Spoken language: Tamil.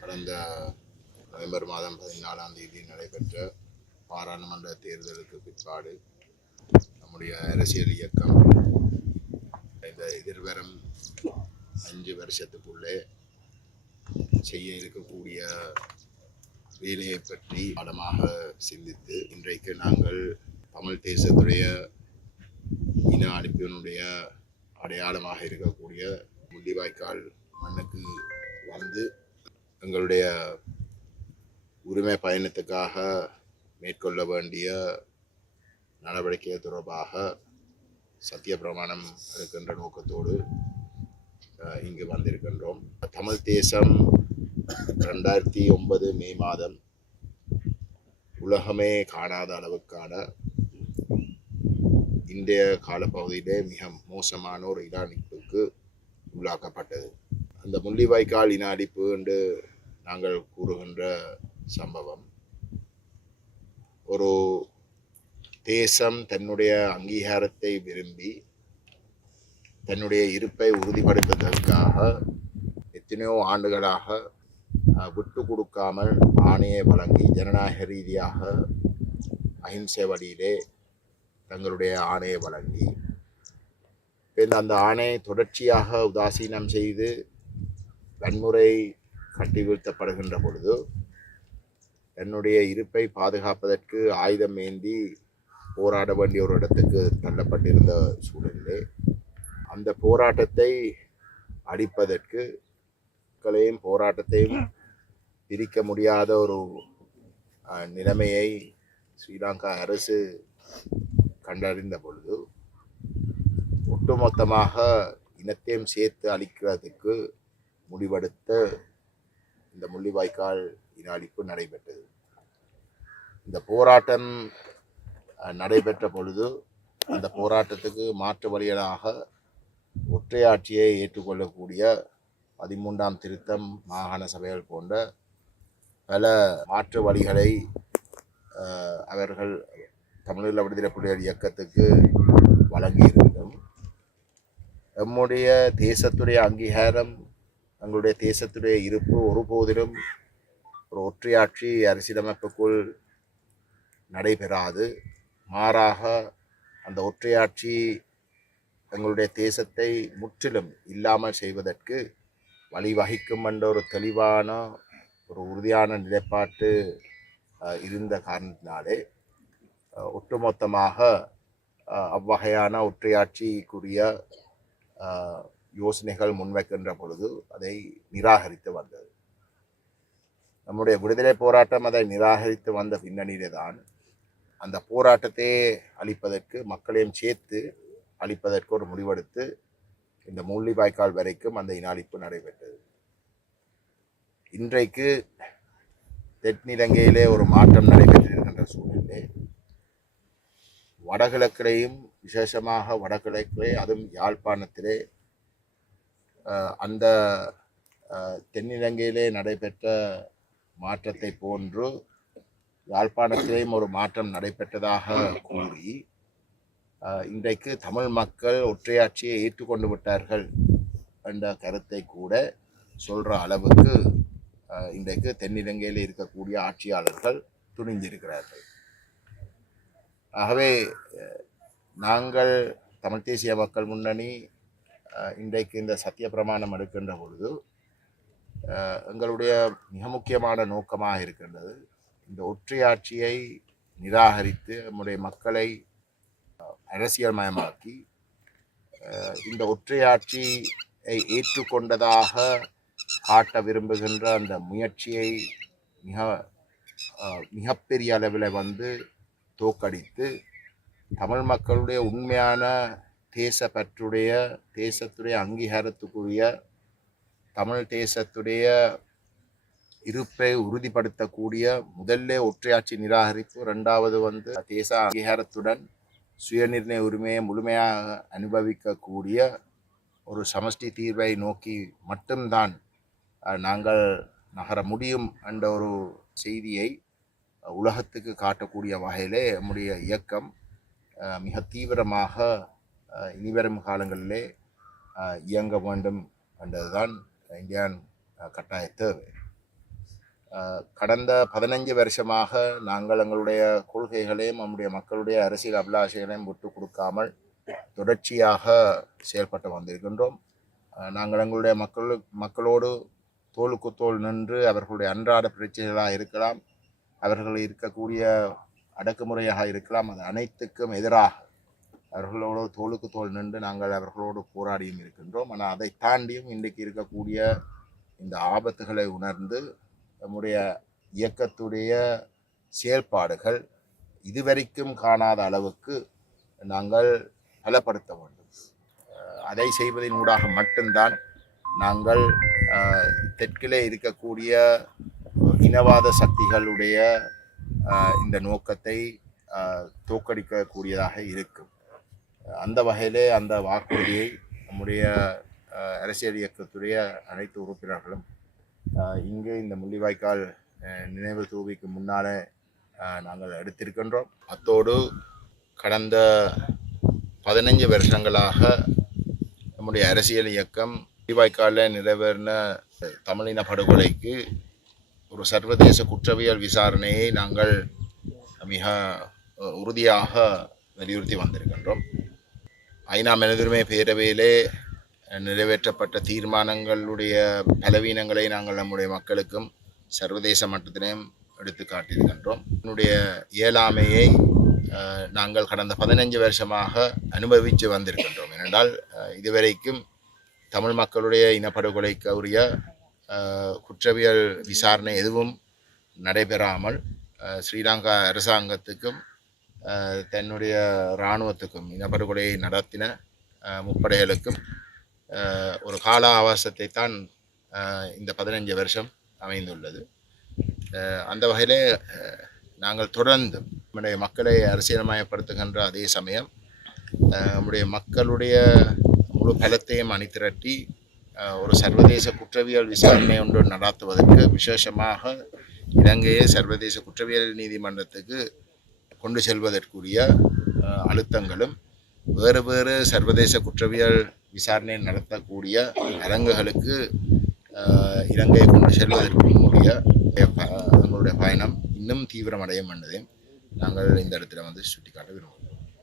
கடந்த நவம்பர் மாதம் பதினாலாம் தேதி நடைபெற்ற பாராளுமன்ற தேர்தலுக்கு பிற்பாடு நம்முடைய அரசியல் இயக்கம் இந்த எதிர்வரும் அஞ்சு வருஷத்துக்குள்ளே செய்ய இருக்கக்கூடிய வேலையை பற்றி படமாக சிந்தித்து இன்றைக்கு நாங்கள் தமிழ் தேசத்துடைய இன அழிப்பினுடைய அடையாளமாக இருக்கக்கூடிய முள்ளிவாய்க்கால் மண்ணுக்கு வந்து எங்களுடைய உரிமை பயணத்துக்காக மேற்கொள்ள வேண்டிய நடவடிக்கை தொடர்பாக சத்திய பிரமாணம் எடுக்கின்ற நோக்கத்தோடு இங்கு வந்திருக்கின்றோம். தமிழ் தேசம் ரெண்டாயிரத்தி ஒன்பது மே மாதம் உலகமே காணாத அளவுக்கான இன்றைய காலப்பகுதியிலே மிக மோசமான ஒரு இடாணிப்புக்கு உள்ளாக்கப்பட்டது. அந்த முள்ளிவாய்க்கால் இன அடிப்பு என்று நாங்கள் கூறுகின்ற சம்பவம். ஒரு தேசம் தன்னுடைய அங்கீகாரத்தை விரும்பி தன்னுடைய இருப்பை உறுதிப்படுத்துவதற்காக எத்தனையோ ஆண்டுகளாக விட்டு கொடுக்காமல் ஆணையை வழங்கி ஜனநாயக ரீதியாக அஹிம்சை வழியிலே தங்களுடைய ஆணையை வழங்கி பின் அந்த ஆணையை தொடர்ச்சியாக உதாசீனம் செய்து வன்முறை கட்டி வீழ்த்தப்படுகின்ற பொழுது தன்னுடைய இருப்பை பாதுகாப்பதற்கு ஆயுதம் ஏந்தி போராட வேண்டிய ஒரு இடத்துக்கு தள்ளப்பட்டிருந்த சூழலிலே அந்த போராட்டத்தை அடிப்பதற்கு மக்களையும் போராட்டத்தையும் பிரிக்க முடியாத ஒரு நிலைமையை ஸ்ரீலங்கா அரசு கண்டறிந்த பொழுது ஒட்டுமொத்தமாக இனத்தையும் சேர்த்து அழிக்கிறதுக்கு முடிவெடுத்த இந்த முள்ளிவாய்க்கால் இன அழிப்பு நடைபெற்றது. இந்த போராட்டம் நடைபெற்ற பொழுது அந்த போராட்டத்துக்கு மாற்று வழிகளாக ஒற்றையாட்சியை ஏற்றுக்கொள்ளக்கூடிய பதிமூன்றாம் திருத்தம் மாகாண சபைகள் போன்ற பல மாற்று வழிகளை அவர்கள் தமிழீழ விடுதலை புலிகள் இயக்கத்துக்கு வழங்கியிருந்தோம் நம்முடைய தேசத்துடைய அங்கீகாரம் தங்களுடைய தேசத்துடைய இருப்பு ஒருபோதிலும் ஒரு ஒற்றையாட்சி அரசியலமைப்புக்குள் நடைபெறாது. மாறாக அந்த ஒற்றையாட்சி தங்களுடைய தேசத்தை முற்றிலும் இல்லாமல் செய்வதற்கு வழிவகிக்கும் என்ற ஒரு தெளிவான ஒரு உறுதியான நிலைப்பாட்டு இருந்த காரணத்தினாலே ஒட்டுமொத்தமாக அவ்வகையான ஒற்றையாட்சிக்குரிய யோசனைகள் முன்வைக்கின்ற பொழுது அதை நிராகரித்து வந்தது. நம்முடைய விடுதலை போராட்டம் அதை நிராகரித்து வந்த பின்னணியிலே தான் அந்த போராட்டத்தை அழிப்பதற்கு மக்களையும் சேர்த்து அளிப்பதற்கு ஒரு முடிவெடுத்து இந்த முள்ளிவாய்க்கால் வரைக்கும் அந்த இன அழிப்பு நடைபெற்றது. இன்றைக்கு தென்னிலங்கையிலே ஒரு மாற்றம் நடைபெற்றிருக்கின்ற சூழ்நிலை. வடகிழக்கிலேயும் விசேஷமாக வடகிழக்கிலே அதுவும் யாழ்ப்பாணத்திலே அந்த தென்னிலங்கையிலே நடைபெற்ற மாற்றத்தை போன்று யாழ்ப்பாணத்திலேயும் ஒரு மாற்றம் நடைபெற்றதாக கூறி இன்றைக்கு தமிழ் மக்கள் ஒற்றையாட்சியை ஏற்றுக்கொண்டு விட்டார்கள் என்ற கருத்தை கூட சொல்கிற அளவுக்கு இன்றைக்கு தென்னிலங்கையில் இருக்கக்கூடிய ஆட்சியாளர்கள் துணிந்திருக்கிறார்கள். ஆகவே நாங்கள் தமிழ் தேசிய மக்கள் முன்னணி இன்றைக்கு இந்த சத்திய பிரமாணம் எடுக்கின்ற பொழுது எங்களுடைய மிக முக்கியமான நோக்கமாக இருக்கின்றது இந்த ஒற்றையாட்சியை நிராகரித்து நம்முடைய மக்களை அரசியல்மயமாக்கி இந்த ஒற்றையாட்சியை ஏற்றுக்கொண்டதாக காட்ட விரும்புகின்ற அந்த முயற்சியை மிக மிகப்பெரிய அளவில் வந்து தோக்கடித்து தமிழ் மக்களுடைய உண்மையான தேசப்பற்றுடைய தேசத்துடைய அங்கீகாரத்துக்குரிய தமிழ் தேசத்துடைய இருப்பை உறுதிப்படுத்தக்கூடிய முதல்ல ஒற்றையாட்சி நிராகரிப்பு ரெண்டாவது வந்து தேச அங்கீகாரத்துடன் சுயநிர்ணய உரிமையை முழுமையாக அனுபவிக்கக்கூடிய ஒரு சமஷ்டி தீர்வை நோக்கி மட்டும்தான் நாங்கள் நகர முடியும் என்ற ஒரு செய்தியை உலகத்துக்கு காட்டக்கூடிய வகையிலே நம்முடைய இயக்கம் மிக தீவிரமாக இனிவரும் காலங்களிலே இயங்க வேண்டும் என்றதுதான் இந்தியான் கட்டாய தேவை. கடந்த பதினஞ்சு வருஷமாக நாங்கள் எங்களுடைய கொள்கைகளையும் நம்முடைய மக்களுடைய அரசியல் அபிலாஷைகளையும் விட்டு கொடுக்காமல் தொடர்ச்சியாக செயல்பட்டு வந்திருக்கின்றோம். நாங்கள் எங்களுடைய மக்கள் மக்களோடு தோலுக்கு தோல் நின்று அவர்களுடைய அன்றாட பிரச்சனைகளாக இருக்கலாம் அவர்கள் இருக்கக்கூடிய அடக்குமுறையாக இருக்கலாம் அது அனைத்துக்கும் எதிராக அவர்களோடு தோளுக்கு தோள் நின்று நாங்கள் அவர்களோடு போராடியும் இருக்கின்றோம். ஆனால் அதை தாண்டியும் இன்றைக்கு இருக்கக்கூடிய இந்த ஆபத்துகளை உணர்ந்து நம்முடைய இயக்கத்துடைய செயல்பாடுகள் இதுவரைக்கும் காணாத அளவுக்கு நாங்கள் பலப்படுத்த வேண்டும். அதை செய்வதன் ஊடாக மட்டும்தான் நாங்கள் தெற்கிலே இருக்கக்கூடிய இனவாத சக்திகளுடைய இந்த நோக்கத்தை தோக்கடிக்கக்கூடியதாக இருக்கும். அந்த வகையிலே அந்த வாக்குறுதியை நம்முடைய அரசியல் இயக்கத்துடைய அனைத்து உறுப்பினர்களும் இங்கே இங்கு இந்த முள்ளிவாய்க்கால் நினைவு தூவிக்கு முன்னாலே நாங்கள் எடுத்திருக்கின்றோம். அத்தோடு கடந்த பதினஞ்சு வருஷங்களாக நம்முடைய அரசியல் இயக்கம் முள்ளிவாய்க்காலில் நிறைவேறின தமிழின படுகொலைக்கு ஒரு சர்வதேச குற்றவியல் விசாரணையை நாங்கள் மிக உறுதியாக வலியுறுத்தி வந்திருக்கின்றோம். ஐநா மனிதுரிமை பேரவையிலே நிறைவேற்றப்பட்ட தீர்மானங்களுடைய பலவீனங்களை நாங்கள் நம்முடைய மக்களுக்கும் சர்வதேச மட்டத்திலையும் எடுத்து காட்டியிருக்கின்றோம். என்னுடைய இயலாமையை நாங்கள் கடந்த பதினஞ்சு வருஷமாக அனுபவித்து வந்திருக்கின்றோம். ஏனென்றால் இதுவரைக்கும் தமிழ் மக்களுடைய இனப்படுகொலைக்கு உரிய குற்றவியல் விசாரணை எதுவும் நடைபெறாமல் ஸ்ரீலங்கா அரசாங்கத்துக்கும் தன்னுடைய இராணுவத்துக்கும் இனப்படுகொலையை நடத்தின முப்படைகளுக்கும் ஒரு கால ஆவாசத்தை தான் இந்த பதினஞ்சு வருஷம் அமைந்துள்ளது. அந்த வகையிலே நாங்கள் தொடர்ந்து நம்முடைய மக்களை அரசியலமயப்படுத்துகின்ற அதே சமயம் நம்முடைய மக்களுடைய முழு பலத்தையும் அணிதிரட்டி ஒரு சர்வதேச குற்றவியல் விசாரணை ஒன்று நடாத்துவதற்கு விசேஷமாக இலங்கையை சர்வதேச குற்றவியல் நீதிமன்றத்துக்கு கொண்டு செல்வதற்குரிய அழுத்தங்களும் வேறு வேறு சர்வதேச குற்றவியல் விசாரணை நடத்தக்கூடிய அரங்குகளுக்கு அஹ், இலங்கையை கொண்டு செல்வதற்கும் உரிய ப- எங்களுடைய பயணம் இன்னும் தீவிரமடையும் என்பதையும் நாங்கள் இந்த இடத்துல வந்து சுட்டிக்காட்ட விரும்புகிறோம்.